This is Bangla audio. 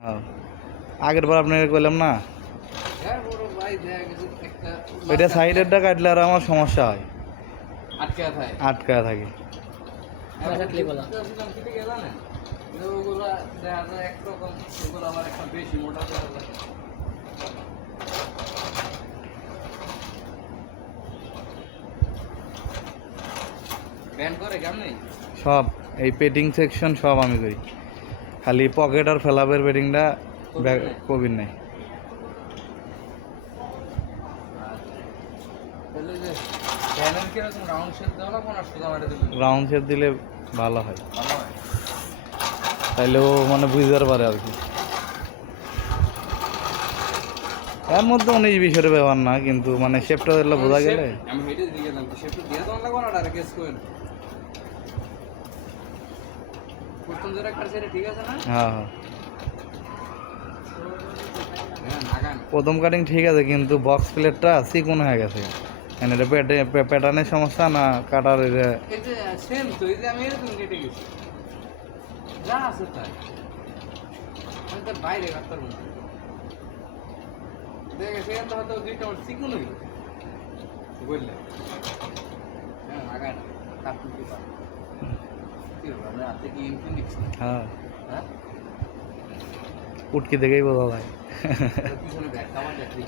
হ্যাঁ, আগের বার আপনাকে কইলাম না, হ্যাঁ বড় ভাই দেখা গেছে একটা ওইটা সাইডেরটা কাটলে আর আমার সমস্যা হয়, আটকে থাকে। আটকায় থাকে। কেটে গেল না ওগুলা দেখা যায় একরকম, ওগুলো আবার একটা বেশি মোটা দেখা যায়। ব্যান করে কেমনি সব এই পেটিং সেকশন সব আমি করি, খালি পকেট আর ফেলাপের পেটিংটা কবির নাই। তাহলে যে ব্যানের কিরকম রাউন্ড শেপ দেওয়া না কোন সোজা মারে দিলে রাউন্ড শেপ দিলে ভালো হয়, ভালো হয়। তাইলে ও মানে বুঝতে পারে আর কি। এর মধ্যে অনেক বিষয়ের ব্যাপার না, কিন্তু মানে শেপটা দিলে বোঝা গেলে। আমি হেঁটে দিয়ে গেলাম, শেপটা দিয়ে তো লাগবো না, ডাইরেক্ট কেস করেন প্রথম যেটা কাটছে এটা ঠিক আছে না? হ্যাঁ হ্যাঁ, হ্যাঁ নাগান প্রথম কাটিং ঠিক আছে, কিন্তু বক্স প্লেটটা চিকন হয়ে গেছে। মানে এটা প্যাটার্নের সমস্যা না কাটার এই যে সেম তো, এই যে আমি এরকম কেটে গেছি যা আছে তাই, আমি তার বাইরে কাটতে পারবো না। দেখে সেখান তো হয়তো দুইটা আমার চিকুন হইল বললে, হ্যাঁ নাগান কাটতে কি পারে কি হবে, আমরা হাতে কি ইনফিনিক্স হ্যাঁ, হ্যাঁ উটকি দেখেই বোঝা যায়। পিছনে ব্যাগ আমার দেখতে